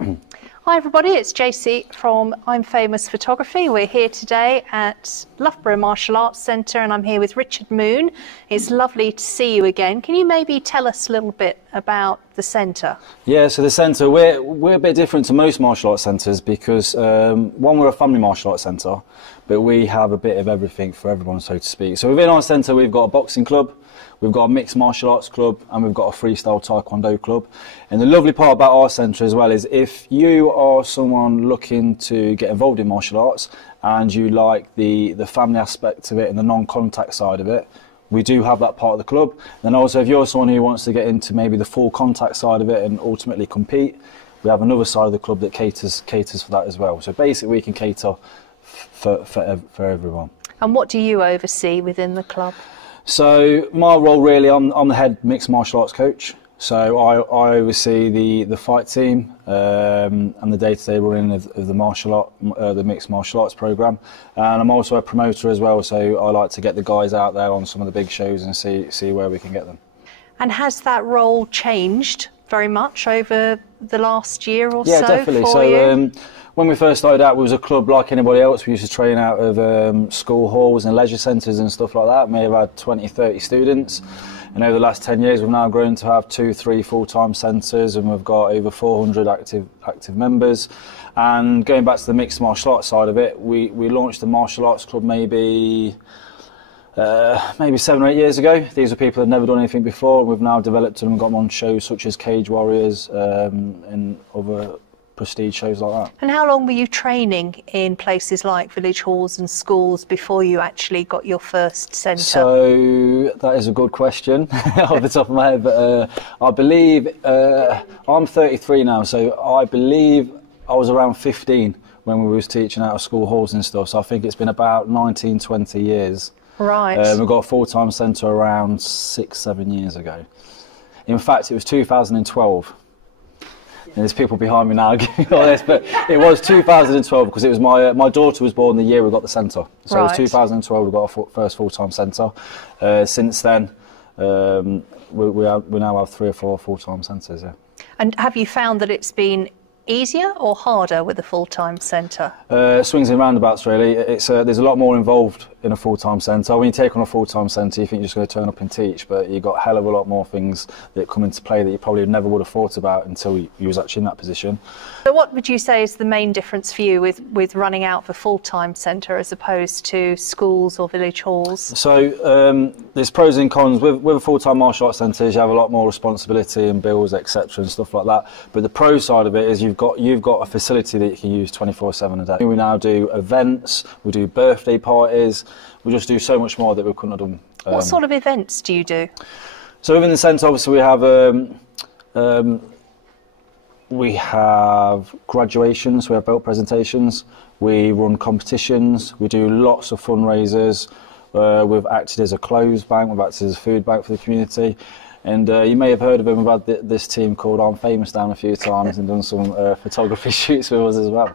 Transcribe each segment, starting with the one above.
Hi everybody, it's JC from I'm Famous Photography. We're here today at Loughborough Martial Arts Centre and I'm here with Richard Moon. It's lovely to see you again. Can you maybe tell us a little bit about the centre? Yeah, so the centre, we're a bit different to most martial arts centres because one, we're a family martial arts centre, but we have a bit of everything for everyone, so to speak. So within our centre we've got a boxing club, we've got a mixed martial arts club, and we've got a freestyle taekwondo club. And the lovely part about our centre as well is if you are someone looking to get involved in martial arts and you like the family aspect of it and the non-contact side of it, we do have that part of the club. Then also if you're someone who wants to get into maybe the full contact side of it and ultimately compete, we have another side of the club that caters for that as well. So basically we can cater for everyone. And what do you oversee within the club? So my role really, I'm the head mixed martial arts coach. So I oversee the fight team and the day-to-day running of the mixed martial arts program. And I'm also a promoter as well, so I like to get the guys out there on some of the big shows and see where we can get them. And has that role changed very much over the last year or so? Yeah, definitely. So when we first started out, we was a club like anybody else. We used to train out of school halls and leisure centres and stuff like that. May have had 20, 30 students. And over the last 10 years, we've now grown to have 2, 3 full-time centres, and we've got over 400 active members. And going back to the mixed martial arts side of it, we launched the martial arts club maybe 7 or 8 years ago. These are people that have never done anything before. We've now developed them and got them on shows such as Cage Warriors and other prestige shows like that. And how long were you training in places like village halls and schools before you actually got your first centre? So that is a good question off the top of my head, but I believe I'm 33 now, so I believe I was around 15 when we was teaching out of school halls and stuff, so I think it's been about 19, 20 years. Right. We got a full-time centre around 6, 7 years ago. In fact, it was 2012. And there's people behind me now giving all this, but it was 2012 because it was my daughter was born the year we got the centre. So right. It was 2012 we got our first full-time centre. Since then, we now have 3 or 4 full-time centres. Yeah. And have you found that it's been easier or harder with a full-time centre? Swings and roundabouts really. There's a lot more involved in a full-time centre. When you take on a full-time centre, you think you're just going to turn up and teach, but you've got a hell of a lot more things that come into play that you probably never would have thought about until you was actually in that position. So what would you say is the main difference for you with running out of a full-time centre as opposed to schools or village halls? So there's pros and cons. With a full-time martial arts centre, you have a lot more responsibility and bills, etc. and stuff like that. But the pro side of it is you've got a facility that you can use 24/7 a day. We now do events, we do birthday parties, we just do so much more that we couldn't have done. What sort of events do you do? So within the centre, obviously we have graduations, we have belt presentations, we run competitions, we do lots of fundraisers. We've acted as a clothes bank, we've acted as a food bank for the community. And you may have heard of him. We've had this team called I'm Famous down a few times and done some photography shoots with us as well.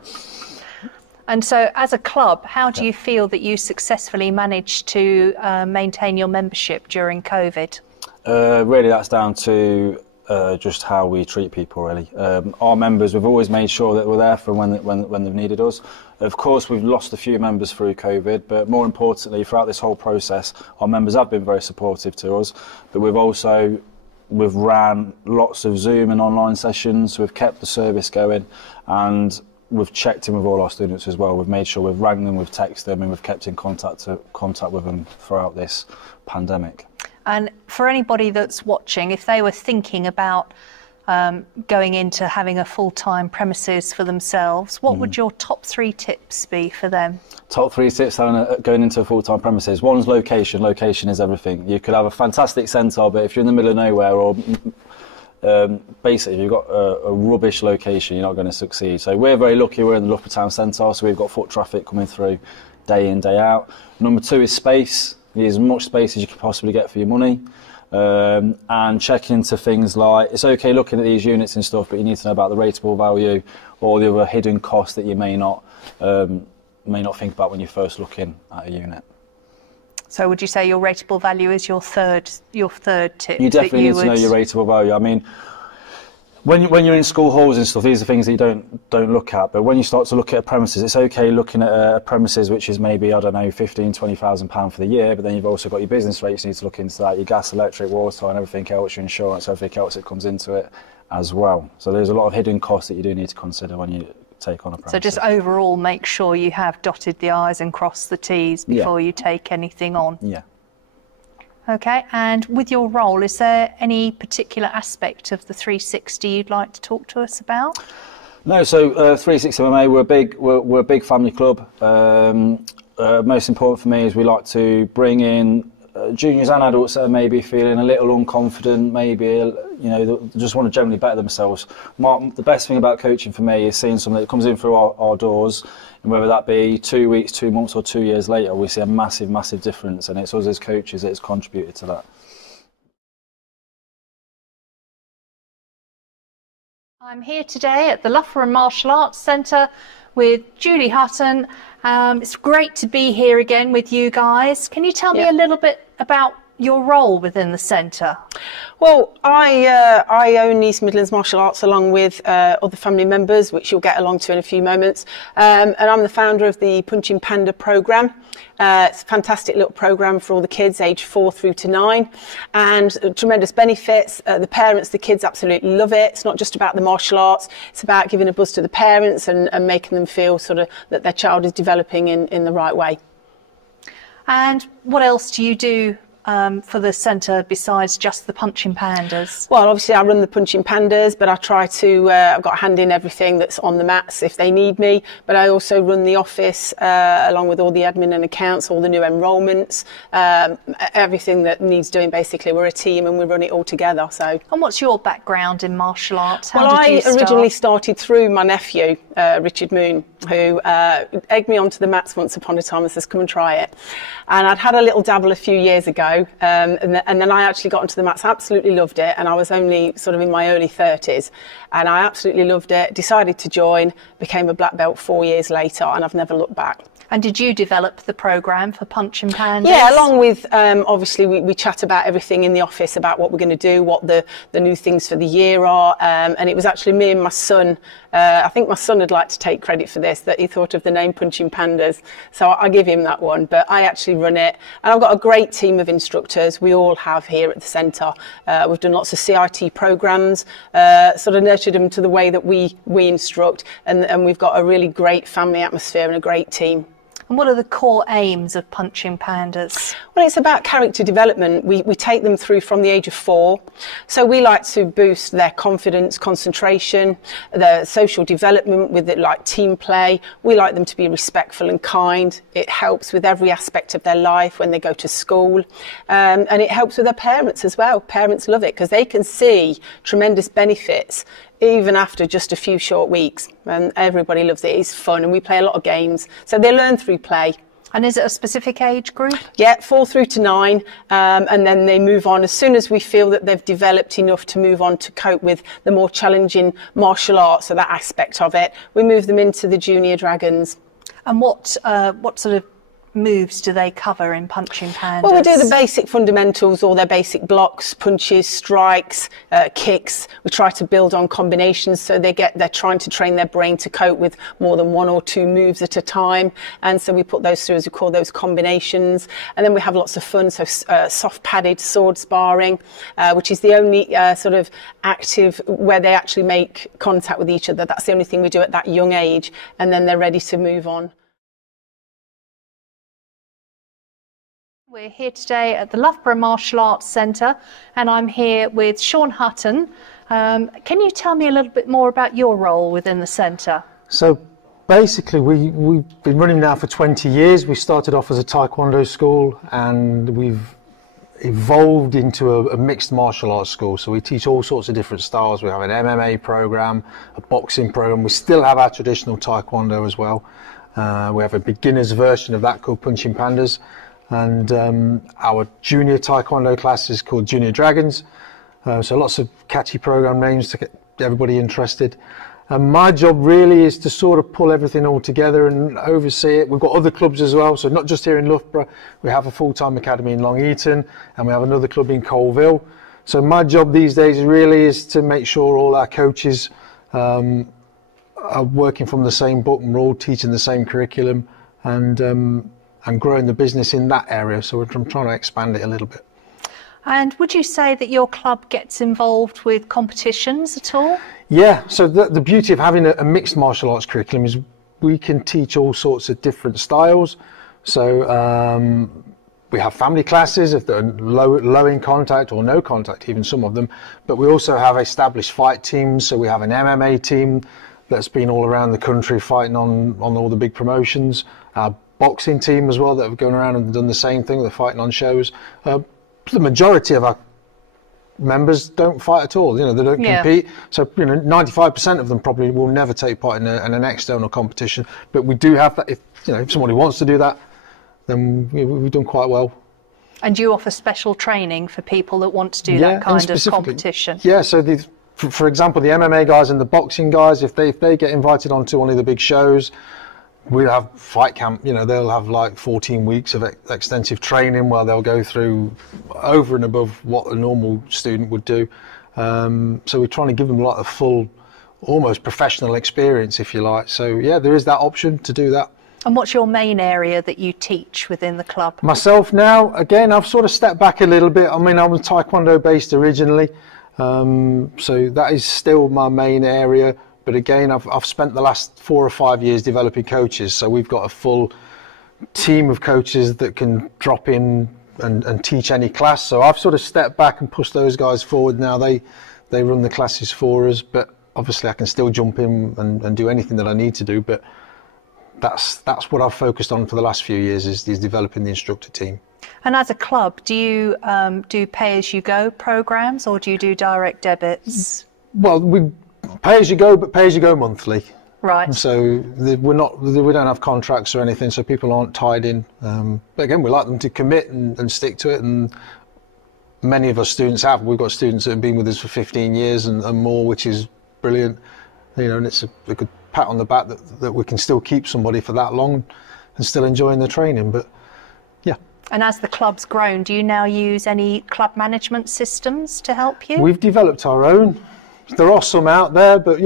And so as a club, how do you feel that you successfully managed to maintain your membership during COVID? Really that's down to just how we treat people really. Our members, we've always made sure that we're there for when they've needed us. Of course we've lost a few members through COVID, but more importantly throughout this whole process our members have been very supportive to us, but we've ran lots of Zoom and online sessions, we've kept the service going, and we've checked in with all our students as well. We've made sure we've rang them, we've texted them, and we've kept in contact with them throughout this pandemic. And for anybody that's watching, if they were thinking about going into having a full-time premises for themselves, what would your top 3 tips be for them? Top 3 tips going into a full-time premises. One's location. Location is everything. You could have a fantastic centre, but if you're in the middle of nowhere or basically if you've got a rubbish location, you're not going to succeed. So we're very lucky we're in the Loughborough town centre, so we've got foot traffic coming through day in, day out. Number 2 is space. You need as much space as you can possibly get for your money. And check into things like, it's okay looking at these units and stuff, but you need to know about the rateable value or the other hidden costs that you may not think about when you're first looking at a unit. So would you say your rateable value is your third tip? You definitely need to know your rateable value. I mean, When you're in school halls and stuff, these are things that you don't look at. But when you start to look at premises, it's okay looking at a premises which is maybe, I don't know, £15,000-20,000 for the year. But then you've also got your business rates. You need to look into that, your gas, electric, water, and everything else, your insurance, everything else that comes into it as well. So there's a lot of hidden costs that you do need to consider when you take on a premises. So just overall, make sure you have dotted the I's and crossed the T's before you take anything on. Yeah. Okay, and with your role, is there any particular aspect of the 360 you'd like to talk to us about? No, so 360 MMA, we're a big family club. Most important for me is we like to bring in juniors and adults that are maybe feeling a little unconfident, maybe just want to generally better themselves. The best thing about coaching for me is seeing someone that comes in through our doors, and whether that be 2 weeks, 2 months or 2 years later, we see a massive difference, and it's us as coaches that has contributed to that. I'm here today at the Loughborough Martial Arts Centre with Julie Hutton. It's great to be here again with you guys. Can you tell me a little bit about your role within the centre? Well, I own East Midlands Martial Arts along with other family members, which you'll get along to in a few moments. And I'm the founder of the Punching Panda programme. It's a fantastic little programme for all the kids aged 4 through to 9, and tremendous benefits. The parents, the kids absolutely love it. It's not just about the martial arts, it's about giving a buzz to the parents and making them feel sort of that their child is developing in the right way. And what else do you do for the centre besides just the Punching Pandas? Well, obviously I run the Punching Pandas, but I try to, I've got a hand in everything that's on the mats if they need me, but I also run the office along with all the admin and accounts, all the new enrolments, everything that needs doing basically. We're a team and we run it all together. So. And what's your background in martial arts? Well, I originally started through my nephew, Richard Moon, who egged me onto the mats once upon a time and says, come and try it. And I'd had a little dabble a few years ago, and then I actually got onto the mats, absolutely loved it, and I was only sort of in my early 30s, and I absolutely loved it, decided to join, became a black belt 4 years later, and I've never looked back. And did you develop the programme for Punching Pandas? Yeah, along with, obviously, we chat about everything in the office, about what we're going to do, what the new things for the year are. And it was actually me and my son, I think my son would like to take credit for this, that he thought of the name Punching Pandas. So I give him that one, but I actually run it. And I've got a great team of instructors, we all have here at the centre. We've done lots of CIT programmes, sort of nurtured them to the way that we instruct. And we've got a really great family atmosphere and a great team. And what are the core aims of Punching Pandas? Well, it's about character development. We take them through from the age of 4. So we like to boost their confidence, concentration, their social development with it, like team play. We like them to be respectful and kind. It helps with every aspect of their life when they go to school. And it helps with their parents as well. Parents love it because they can see tremendous benefits even after just a few short weeks, and everybody loves it. It's fun, and we play a lot of games, so they learn through play. And is it a specific age group? Yeah, 4 through to 9, and then they move on as soon as we feel that they've developed enough to move on to cope with the more challenging martial arts, so that aspect of it. We move them into the junior dragons. And what sort of moves do they cover in Punching Pandas? Well, we do the basic fundamentals, all their basic blocks, punches, strikes, kicks. We try to build on combinations, so they're trying to train their brain to cope with more than 1 or 2 moves at a time. And so we put those through, as we call those, combinations. And then we have lots of fun, so soft padded sword sparring, which is the only sort of active where they actually make contact with each other. That's the only thing we do at that young age, and then they're ready to move on. We're here today at the Loughborough Martial Arts Centre, and I'm here with Sean Hutton. Can you tell me a little bit more about your role within the centre? So basically we've been running now for 20 years. We started off as a Taekwondo school, and we've evolved into a mixed martial arts school. So we teach all sorts of different styles. We have an MMA program, a boxing program. We still have our traditional Taekwondo as well. We have a beginner's version of that called Punching Pandas. And our junior Taekwondo class is called Junior Dragons. So lots of catchy program names to get everybody interested. And my job really is to sort of pull everything all together and oversee it. We've got other clubs as well, so not just here in Loughborough. We have a full-time academy in Long Eaton, and we have another club in Colville. So my job these days really is to make sure all our coaches are working from the same book, and we're all teaching the same curriculum, and growing the business in that area. So I'm trying to expand it a little bit. And would you say that your club gets involved with competitions at all? Yeah, so the beauty of having a mixed martial arts curriculum is we can teach all sorts of different styles. So we have family classes if they're low in contact or no contact, even some of them. But we also have established fight teams. So we have an MMA team that's been all around the country fighting on all the big promotions. Our boxing team as well that have gone around and done the same thing. They're fighting on shows. The majority of our members don't fight at all. They don't compete. So 95% of them probably will never take part in an external competition. But we do have that. If somebody wants to do that, then we've done quite well. And you offer special training for people that want to do that kind of competition? Yeah, so for example, the MMA guys and the boxing guys, if they get invited onto one of the big shows, we'll have fight camp. They'll have like 14 weeks of extensive training where they'll go through over and above what a normal student would do. So we're trying to give them like a full, almost professional experience, if you like. So yeah, there is that option to do that. And what's your main area that you teach within the club? Myself now, again, I've sort of stepped back a little bit. I mean, I was Taekwondo based originally, so that is still my main area. But again, I've spent the last 4 or 5 years developing coaches. So we've got a full team of coaches that can drop in and teach any class. So I've sort of stepped back and pushed those guys forward. Now they run the classes for us, but obviously I can still jump in and do anything that I need to do. But that's what I've focused on for the last few years is developing the instructor team. And as a club, do you do pay-as-you-go programs, or do you do direct debits? Well, we pay as you go, but pay as you go monthly. Right. So we don't have contracts or anything, so people aren't tied in. But again, we like them to commit and stick to it. And many of our students have. We've got students that have been with us for 15 years and more, which is brilliant. And it's a good pat on the back that we can still keep somebody for that long and still enjoying the training. But yeah. And as the club's grown, do you now use any club management systems to help you? We've developed our own. There are some out there, but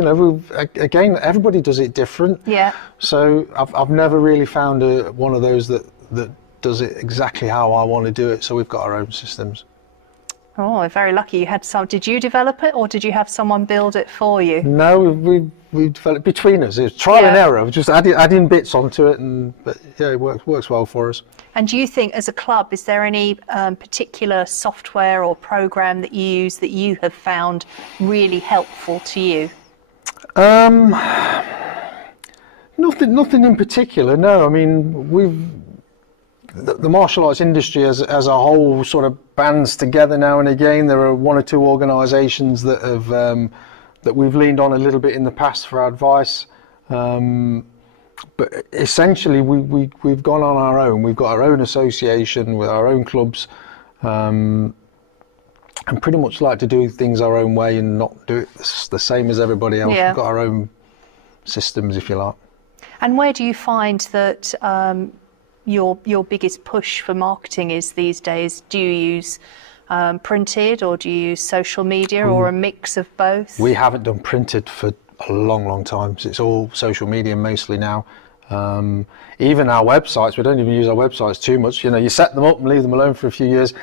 again, everybody does it different. Yeah. So I've never really found one of those that does it exactly how I want to do it. So we've got our own systems. Oh, very lucky you had some. Did you develop it, or did you have someone build it for you? No, we developed between us. It was trial and error. We just adding bits onto it, but yeah, it works well for us. And do you think, as a club, is there any particular software or program that you use that you have found really helpful to you? Nothing in particular. No, I mean the martial arts industry as a whole sort of bands together now and again. There are 1 or 2 organisations that have that we've leaned on a little bit in the past for advice. But essentially, we've gone on our own. We've got our own association with our own clubs, and pretty much like to do things our own way and not do it the same as everybody else. Yeah. We've got our own systems, if you like. And where do you find that your biggest push for marketing is these days? Do you use printed, or do you use social media, or a mix of both? We haven't done printed for a long time. So it's all social media mostly now. Even our websites, we don't even use our websites too much. You set them up and leave them alone for a few years.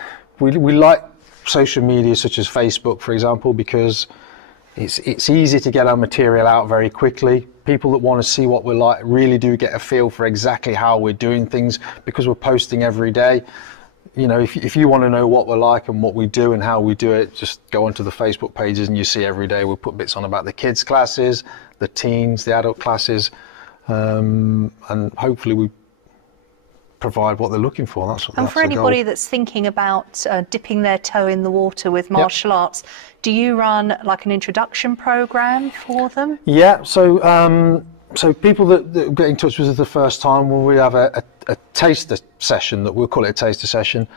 We like social media such as Facebook, for example, because it's easy to get our material out very quickly. People that want to see what we're like really do get a feel for exactly how we're doing things, because we're posting every day. If you want to know what we're like and what we do and how we do it, just go onto the Facebook pages and you see every day we put bits on about the kids' classes, the teens, the adult classes, and hopefully we provide what they're looking for. And for anybody that's thinking about dipping their toe in the water with martial arts, do you run like an introduction program for them? Yeah, so people that get in touch with us the first time, we have a taster session, that we'll call it a taster session,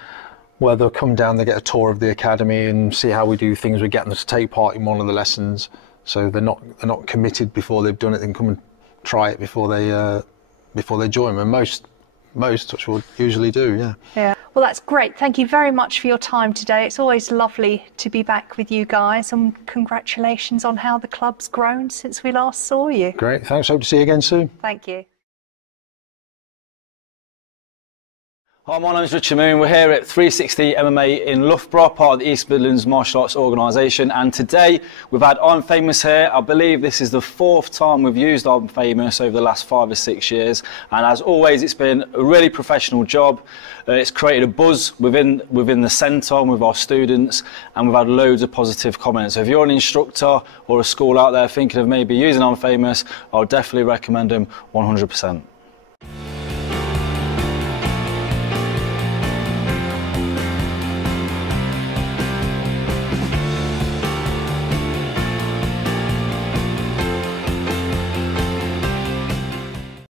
where they'll come down, they get a tour of the academy and see how we do things. We get them to take part in one of the lessons, so they're not committed before they've done it. They can come and try it before they join. And most most, which we'll usually do, yeah. Yeah. Well, that's great. Thank you very much for your time today. It's always lovely to be back with you guys, and congratulations on how the club's grown since we last saw you. Great, thanks. Hope to see you again soon. Thank you. Hi, my name is Richard Moon. We're here at 360 MMA in Loughborough, part of the East Midlands Martial Arts Organisation, and today we've had I'm Famous here. I believe this is the 4th time we've used I'm Famous over the last 5 or 6 years, and as always it's been a really professional job. It's created a buzz within the centre and with our students, and we've had loads of positive comments. So if you're an instructor or a school out there thinking of maybe using I'm Famous, I'll definitely recommend them 100%.